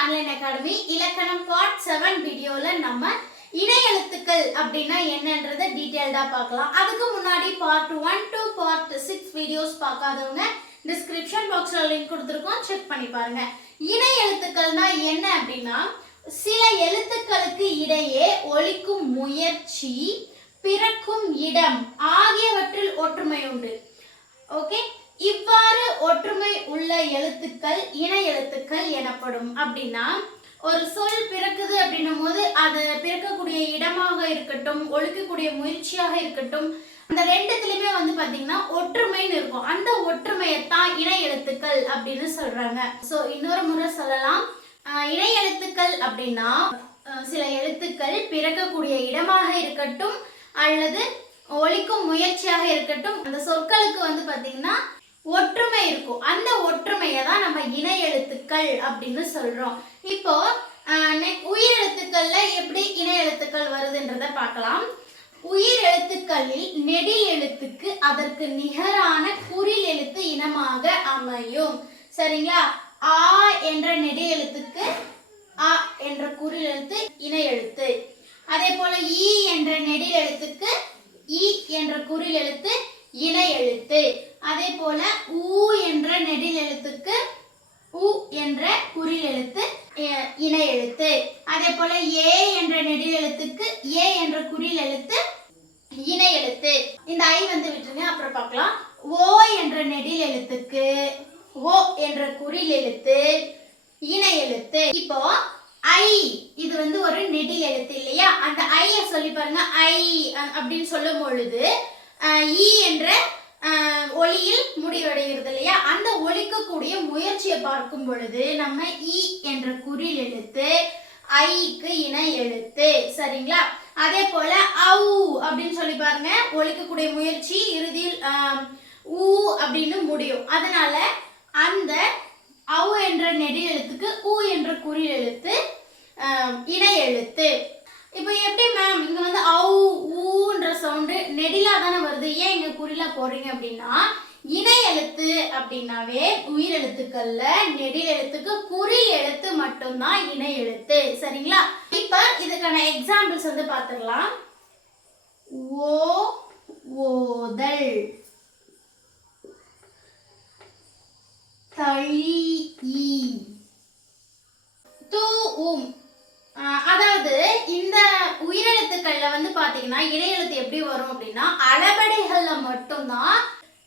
Online academy இலக்கணம் part seven வீடியோல நம்ம இணை எழுத்துக்கள் அப்படின்னா என்னன்றத டீட்டெயில்டா பார்க்கலாம். அதுக்கு முன்னாடி part one to part six videos பார்க்காதவங்க டிஸ்கிரிப்ஷன் பாக்ஸ்ல லிங்க் கொடுத்துருக்கோம். செக் பண்ணி பாருங்க. இணை எழுத்துக்கள்னா என்ன அப்படின்னா சில எழுத்துக்களுக்கு இடையே ஒழிக்கும் முயற்சி பிறக்கும் இடம் ஆகியவற்றில் ஒற்றுமை உண்டு. ஓகே இவ்வாறு ஒற்றுமை உள்ள எழுத்துக்கள் இணை எழுத்துக்கள் எனப்படும். அப்படின்னா ஒரு சொல் பிறக்குது அப்படின்னும் போது அது பிறக்கக்கூடிய இடமாக இருக்கட்டும் ஒழிக்கக்கூடிய முயற்சியாக இருக்கட்டும் அந்த ரெண்டுத்துலயுமே வந்து பாத்தீங்கன்னா ஒற்றுமைன்னு இருக்கும். அந்த ஒற்றுமையைத்தான் இணை எழுத்துக்கள் அப்படின்னு சொல்றாங்க. சோ இன்னொரு முறை சொல்லலாம். இணை எழுத்துக்கள் அப்படின்னா சில எழுத்துக்கள் பிறக்கக்கூடிய இடமாக இருக்கட்டும் அல்லது ஒழிக்கும் முயற்சியாக இருக்கட்டும். அந்த சொற்களுக்கு வந்து பாத்தீங்கன்னா ஒற்றுமை இருக்கும். அந்த ஒற்றுமையை தான் நம்ம இணை எழுத்துக்கள் அப்படின்னு சொல்றோம். இப்போ ஆஹ் உயிர் எழுத்துக்கள்ல எப்படி இணை எழுத்துக்கள் வருதுன்றத பார்க்கலாம். உயிர் எழுத்துக்களில் நெடி எழுத்துக்கு அதற்கு நிகரான குறில் எழுத்து இனமாக அமையும். சரிங்களா? ஆ என்ற நெடி எழுத்துக்கு அ என்ற குறில் எழுத்து இணை எழுத்து. அதே போல ஈ என்ற நெடில் எழுத்துக்கு இ என்ற குறில் எழுத்து இணை எழுத்து அதே போல ஊ என்ற நெடில் எழுத்துக்கு உ என்ற குறில் எழுத்து இணை எழுத்து அதே போல ஏ என்ற நெடில் எழுத்துக்கு ஏ என்ற குறில் எழுத்து இணை எழுத்து இந்த ஐ வந்து விட்டுருங்க அப்புறம் பார்க்கலாம். ஓ என்ற நெடில் எழுத்துக்கு ஓ என்ற குறில் எழுத்து இணை எழுத்து இப்போ ஐ இது வந்து ஒரு நெடில் எழுத்து இல்லையா? அந்த ஐய சொல்லி பாருங்க ஐ அ- அப்படின்னு சொல்லும் பொழுது இ ஈ என்ற ஒளியில் முடிவடைகிறது இல்லையா? அந்த ஒழிக்கக்கூடிய முயற்சியை பார்க்கும் பொழுது நம்ம ஈ என்ற குறில் எழுத்து ஐக்கு இணை எழுத்து சரிங்களா? அதே போல அவு அப்படின்னு சொல்லி பாருங்க. ஒழிக்கக்கூடிய முயற்சி இறுதியில் ஊ அப்படின்னு முடியும். அதனால அந்த அவு என்ற நெடில் எழுத்துக்கு ஊ என்ற குறில் எழுத்து ஆம், இணை எழுத்து இப்போ எப்படி மேம் இங்க வந்து ஔ ஊன்ற சவுண்டு நெடிலா தானே வருது ஏன் போறீங்க போடுறீங்க அப்படின்னா இணை எழுத்து அப்படின்னாவே உயிர் எழுத்துக்கள்ல நெடில் எழுத்துக்கு குறி எழுத்து மட்டும்தான் இணை எழுத்து. சரிங்களா? இப்ப இதுக்கான எக்ஸாம்பிள்ஸ் வந்து பாத்துக்கலாம். ஓ ஓதல். தழி தூ உம். அதாவது இந்த உயிரெழுத்துக்கள்ல வந்து பாத்தீங்கன்னா இணையெழுத்து எப்படி வரும் அப்படின்னா அளபடைகள்ல மட்டும்தான்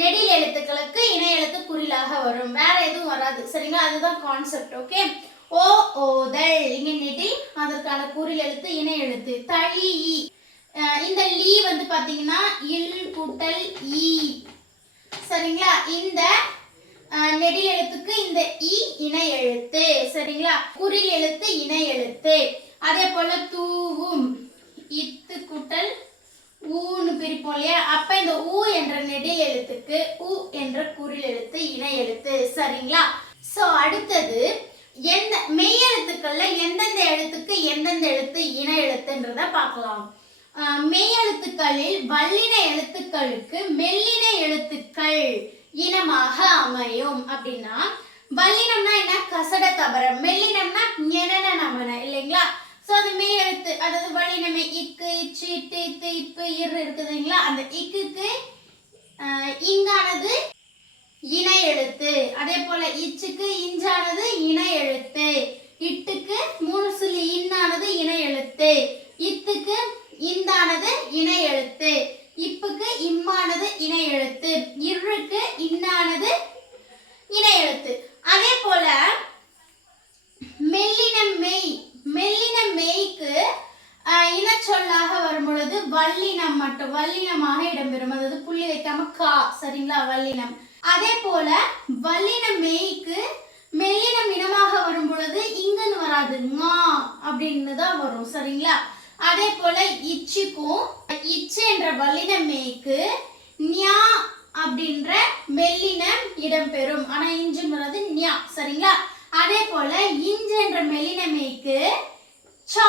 நெடில் எழுத்துக்களுக்கு இணை எழுத்து குறிலாக வரும். வேற எதுவும் வராது. சரிங்களா? அதுதான் கான்செப்ட் ஓகே ஓ ஓதல் இங்க நெடில் அதற்கான குறில் எழுத்து இணை எழுத்து. தளி இ இந்த லீ வந்து பாத்தீங்கன்னா இல் கூட்டல் ஈ. சரிங்களா? இந்த நெடில் எழுத்துக்கு இந்த இ இணை எழுத்து. சரிங்களா? குறில் எழுத்து இணை எழுத்து. அதே போல தூவும். இத்து கூட்டல் ஊன்னு பிரிப்போம் இல்லையா? அப்ப இந்த ஊ என்ற நெடில் எழுத்துக்கு ஊ என்ற குறில் எழுத்து இணை எழுத்து. சரிங்களா? சோ அடுத்தது எந்த மெய் எழுத்துக்கள்ல எந்தெந்த எழுத்துக்கு எந்தெந்த எழுத்து இணை எழுத்துன்றத பார்க்கலாம். மெய் எழுத்துக்களில் வல்லின எழுத்துக்களுக்கு மெல்லின எழுத்துக்கள் இனமாக அமையும். அப்படின்னா வல்லினம்னா என்ன? கசட தபரம். மெல்லினம்னா நமன இல்லைங்களா? சோ அது மெய் அதாவது வழி நம்ம இக்கு இச்சு இட்டு இத்து இப்பு இரு இருக்குதுங்களா அந்த இக்குக்கு இங்கானது இணை எழுத்து. அதே போல இச்சுக்கு இஞ்சானது இணை எழுத்து. இட்டுக்கு மூணு சொல்லி இன்னானது இணை எழுத்து. இத்துக்கு இந்தானது இணை எழுத்து இப்புக்கு இம்மானது இணை எழுத்து இருக்கு இன்னானது இணை எழுத்து அதே போல மெல்லின மெய் மெல்லின மெய்க்கு ஆஹ், இனச்சொல்லாக வரும் பொழுது வல்லினம் மட்டும் வல்லினமாக இடம்பெறும் அதாவது புள்ளி வைக்காம கா சரிங்களா வல்லினம்? அதே போல வல்லின மெய்க்கு மெல்லினம் இனமாக வரும் பொழுது இங்கன்னு வராது மா அப்படின்னு தான் வரும் சரிங்களா? அதே போல இச்சுக்கும் இச்சு என்ற வல்லின மெய்க்கு ஞா அப்படின்ற மெல்லினம் இடம்பெறும் ஆனா இஞ்சுங்கிறது ஞா சரிங்களா? அதே போல இஞ்சு என்ற மெல்லின மெய்க்கு சா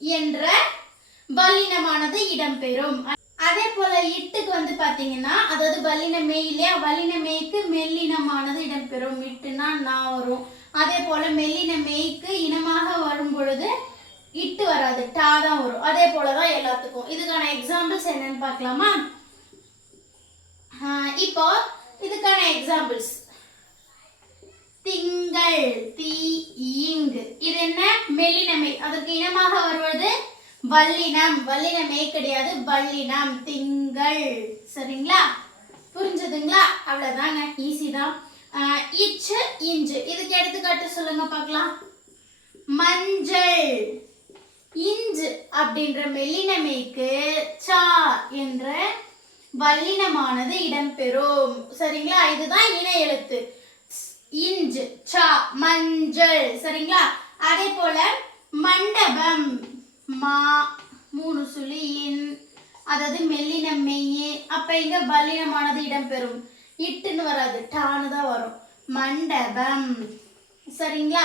என்ற வல்லினமானது இடம்பெறும் அதே போல இட்டுக்கு வந்து பாத்தீங்கன்னா அதாவது வல்லின மெய் இல்லையா? வல்லின மெய்க்கு மெல்லினமானது இடம்பெறும். இட்டுனா நான் வரும். அதே போல மெல்லின மெய்க்கு இனமாக வரும் பொழுது இட்டு வராது டா தான் வரும். அதே போலதான் எல்லாத்துக்கும். இதுக்கான எக்ஸாம்பிள்ஸ் என்னன்னு பார்க்கலாமா? இப்போ இதுக்கான எக்ஸாம்பிள்ஸ் திங்கள் தீ இங்கு இது என்ன? மெல்லினமை அதற்கு இனமாக வருவது வல்லினம். வல்லினமே கிடையாது வல்லினம். திங்கள். சரிங்களா? புரிஞ்சதுங்களா? அவ்வளவுதாங்க. ஈஸி தான். இச்சு இஞ்சு. இதுக்கு எடுத்துக்காட்டு சொல்லுங்க பார்க்கலாம். மஞ்சள். இஞ்சு அப்படின்ற மெல்லினமைக்கு சா என்ற வல்லினமானது இடம்பெறும். சரிங்களா? இதுதான் இணை எழுத்து. இஞ்சு சா மஞ்சள். சரிங்களா? அதே போல மண்டபம். மா மூணு சுழியின் இன் அதாவது மெல்லின மெய்யே அப்ப இங்க பல்லினமானது இடம்பெறும். இட்டுன்னு வராது டானு தான் வரும். மண்டபம். சரிங்களா?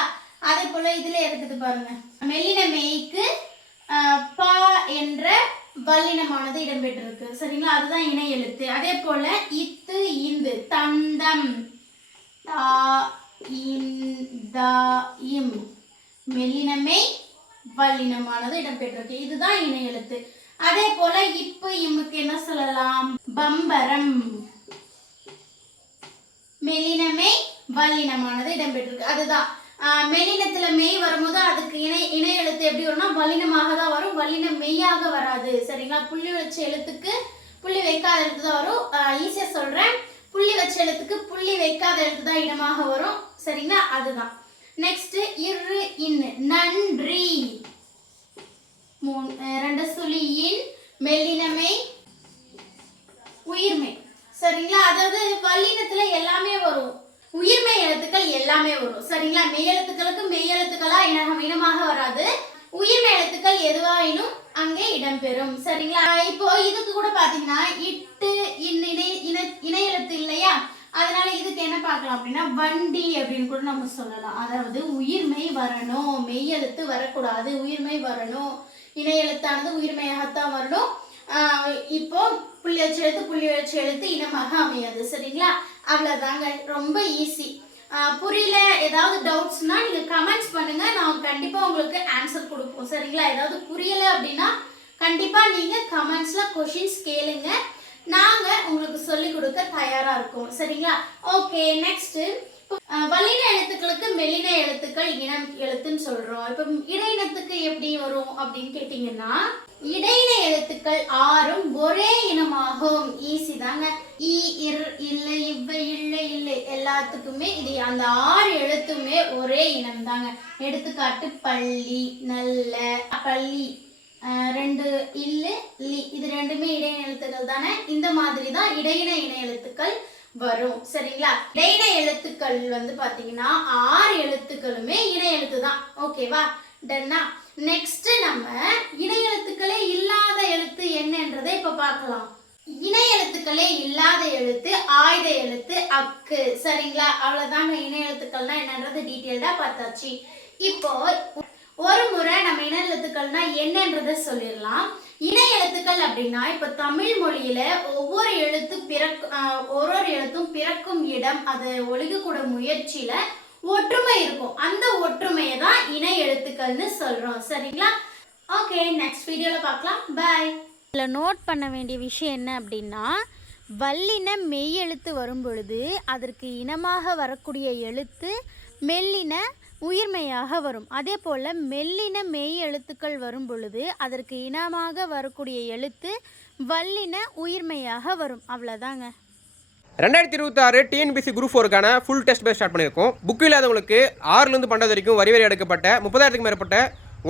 அதே போல இதுல இருக்குது பாருங்க. மெல்லின மெய்க்கு பா என்ற வல்லினமானது இடம்பெற்றிருக்கு. சரிங்களா? அதுதான் இணை எழுத்து. அதே போல இத்து இந்து தந்தம். தா இன் தா இம். மெல்லினமே வல்லினமானது இடம்பெற்றிருக்கு. இதுதான் இணை எழுத்து. அதே போல இப்ப இமுக்கு என்ன சொல்லலாம்? பம்பரம். மெலினமே வல்லினமானது இடம்பெற்றிருக்கு. அதுதான். ஆஹ், மெய் வரும்போது அதுக்கு இணை இணை எழுத்து எப்படி வரும்னா வல்லினமாக தான் வரும் வல்லினம் மெய்யாக வராது. சரிங்களா? புள்ளி வச்ச எழுத்துக்கு புள்ளி வைக்காத எழுத்து தான் வரும் ஈஸியா சொல்றேன். புள்ளி வச்ச எழுத்துக்கு புள்ளி வைக்காத எழுத்து தான் இடமாக வரும். சரிங்களா? அதுதான். நெக்ஸ்ட் இரு இன். நன்றி. மூணு அஹ், ரெண்டு சுழியின் மெல்லினமை உயிர்மை. சரிங்களா? அதாவது வல்லினத்துல எல்லாமே வரும். உயிர்மை எழுத்துக்கள் எல்லாமே வரும். சரிங்களா? மெய் எழுத்துக்களுக்கு மெய் எழுத்துக்களா இனம் இனமாக வராது. உயிர்மை எழுத்துக்கள் எதுவாயினும் அங்கே இடம்பெறும். சரிங்களா? இப்போ இதுக்கு கூட பாத்தீங்கன்னா இட்டு இன் இணை இன இணை எழுத்து இல்லையா? அதனால இதுக்கு என்ன பார்க்கலாம் அப்படின்னா வண்டி அப்படின்னு கூட நம்ம சொல்லலாம். அதாவது உயிர்மை வரணும் மெய் எழுத்து வரக்கூடாது உயிர்மை வரணும் இணை எழுத்தானது உயிர்மையாகத்தான் வரணும். இப்போ புள்ளி வச்சு எழுத்து புள்ளி வச்சு எழுத்து இனமாக அமையாது. சரிங்களா? அவ்வளோதாங்க ரொம்ப ஈஸி புரியல? ஏதாவது டவுட்ஸ்னா நீங்கள் கமெண்ட்ஸ் பண்ணுங்கள் நான் கண்டிப்பாக உங்களுக்கு ஆன்சர் கொடுப்போம். சரிங்களா? ஏதாவது புரியல அப்படின்னா கண்டிப்பாக நீங்கள் கமெண்ட்ஸில் கொஷின்ஸ் கேளுங்கள் நாங்கள் உங்களுக்கு சொல்லிக் கொடுக்க தயாராக இருக்கோம். சரிங்களா? ஓகே நெக்ஸ்ட்டு வல்லின எழுத்துக்களுக்கு மெல்லின எழுத்துக்கள் இனம் எழுத்துன்னு சொல்றோம். இப்ப இடையினத்துக்கு எப்படி வரும் அப்படின்னு கேட்டீங்கன்னா இடையின எழுத்துக்கள் ஆறும் ஒரே இனமாகும் ஈஸி தாங்க. ஈ இர் இல்லை இவ்வ இல்லை இல்லை எல்லாத்துக்குமே இது அந்த ஆறு எழுத்துமே ஒரே இனம் தாங்க எடுத்துக்காட்டு பள்ளி நல்ல பள்ளி. ரெண்டு இல்லு லி. இது ரெண்டுமே இடையின எழுத்துக்கள் தானே? இந்த மாதிரி தான் இடையின இணை எழுத்துக்கள் வரும். சரிங்களா? இடையின எழுத்துக்கள் வந்து பார்த்தீங்கன்னா ஆறு எழுத்துக்களுமே இணை எழுத்து தான் ஓகேவா டன்னா நெக்ஸ்ட் நம்ம இணை எழுத்துக்களே இல்லாத எழுத்து என்னன்றதை இப்ப பார்க்கலாம். இணை எழுத்துக்களே இல்லாத எழுத்து ஆயுத எழுத்து அக்கு. சரிங்களா? அவ்வளவுதாங்க இணை எழுத்துக்கள்னா என்னன்றது டீட்டெயில்டா பார்த்தாச்சு. இப்போ ஒரு முறை நம்ம இணை எழுத்துக்கள்னா என்னன்றதை சொல்லிடலாம். இணை எழுத்துக்கள் அப்படின்னா இப்போ தமிழ் மொழியில ஒவ்வொரு எழுத்து பிறக் ஒரு ஒரு எழுத்தும் பிறக்கும் இடம் அதை ஒழுகக்கூட முயற்சியில ஒற்றுமை இருக்கும். அந்த ஒற்றுமையை தான் இணை எழுத்துக்கள்னு சொல்றோம். சரிங்களா? ஓகே நெக்ஸ்ட் வீடியோவில் பார்க்கலாம். பை இதில் நோட் பண்ண வேண்டிய விஷயம் என்ன அப்படின்னா வல்லின மெய் எழுத்து வரும் பொழுது அதற்கு இனமாக வரக்கூடிய எழுத்து மெல்லின உயிர்மையாக வரும். அதே போல் மெல்லின மெய் எழுத்துக்கள் வரும் பொழுது அதற்கு இனமாக வரக்கூடிய எழுத்து வல்லின உயிர்மையாக வரும். அவ்வளோதாங்க ரெண்டாயிரத்தி இருபத்தாறு டிஎன்பிசி குரூப் ஃபோருக்கான ஃபுல் டெஸ்ட் பேஸ் ஸ்டார்ட் பண்ணியிருக்கோம். புக் இல்லாதவங்களுக்கு ஆறுலேருந்து பன்னெண்டு வரைக்கும் வரி வரி எடுக்கப்பட்ட முப்பதாயிரத்துக்கு மேற்பட்ட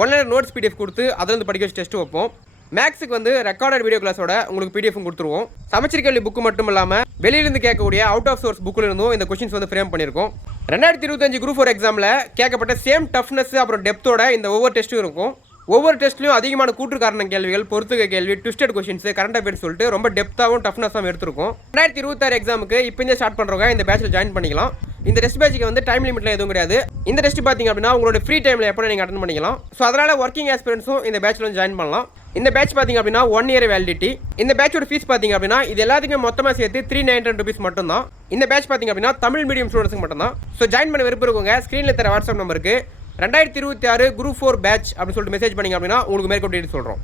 ஒன் நோட்ஸ் பிடிஎஃப் கொடுத்து அதுலேருந்து படிக்க வச்சு டெஸ்ட் வைப்போம். மேக்ஸுக்கு வந்து ரெக்கார்டட் வீடியோ கிளாஸோட உங்களுக்கு பிடிஎஃப் கொடுத்துருவோம். சமச்சீர் கல்வி புக்கு மட்டும் இல்லாமல் வெளியிலிருந்து கேட்கக்கூடிய அவுட் ஆஃப் சோர்ஸ் புக்கில் இருந்தும் இந்த கொஷின்ஸ் வந்து ஃப்ரேம் பண்ணியிருக்கோம். ரெண்டாயிரத்தி இருபத்தஞ்சு குரூப் ஃபோர் எக்ஸாமில் கேட்கப்பட்ட சேம் டஃப்னஸ் அப்புறம் டெப்த்தோட இந்த ஒவ்வொரு டெஸ்ட்டும் இருக்கும். ஒவ்வொரு டெஸ்ட்லையும் அதிகமான கூற்று காரண கேள்விகள் பொறுத்துக்க கேள்வி ட்விஸ்டட் கொஸ்டின்ஸ் கரண்ட் அஃபேர்ஸ் சொல்லிட்டு ரொம்ப டெப்த்தாகவும் டஃப்னஸாகவும் எடுத்திருக்கும். ரெண்டாயிரத்தி இருபத்தாறு எக்ஸாமுக்கு இப்போ ஸ்டார்ட் பண்ணுறவங்க இந்த பேட்சில் ஜாயின் பண்ணிக்கலாம். இந்த டெஸ்ட் பேட்சுக்கு வந்து டைம் லிமிட்ல எதுவும் கிடையாது. இந்த டெஸ்ட் பார்த்தீங்க அப்படின்னா உங்களோட ஃப்ரீ டைமில் எப்போ நீங்கள் அட்டன் பண்ணிக்கலாம். ஸோ அதனால் ஒர்க்கிங் எக்ஸ்பீரியன்ஸும் இந்த பேட்சில் வந்து ஜாயின் பண்ணலாம். இந்த பேட்ச் பார்த்தீங்க அப்படின்னா ஒன் இயர் வேலிடிட்டி இந்த பேட்சோட ஃபீஸ் பார்த்தீங்க அப்படின்னா இது எல்லாத்துக்குமே மொத்தமாக சேர்த்து த்ரீ நைன் ருபீஸ் மட்டும் தான் இந்த பேட்ச் பார்த்தீங்க அப்படின்னா தமிழ் மீடியம் ஸ்டூடெண்ட்ஸ்க்கு மட்டும் தான் ஸோ ஜாயின் பண்ண விருப்பம் இருக்கவங்க ஸ்க்ரீனில் தர வாட்ஸ்அப் நம்பருக்கு ரெண்டாயிரத்தி இருபத்தி ஆறு குரூப் ஃபோர் பேட்ச் அப்படின்னு சொல்லிட்டு மெசேஜ் பண்ணிங்க அப்படின்னா உங்களுக்கு மேற்கொண்டு சொல்கிறோம்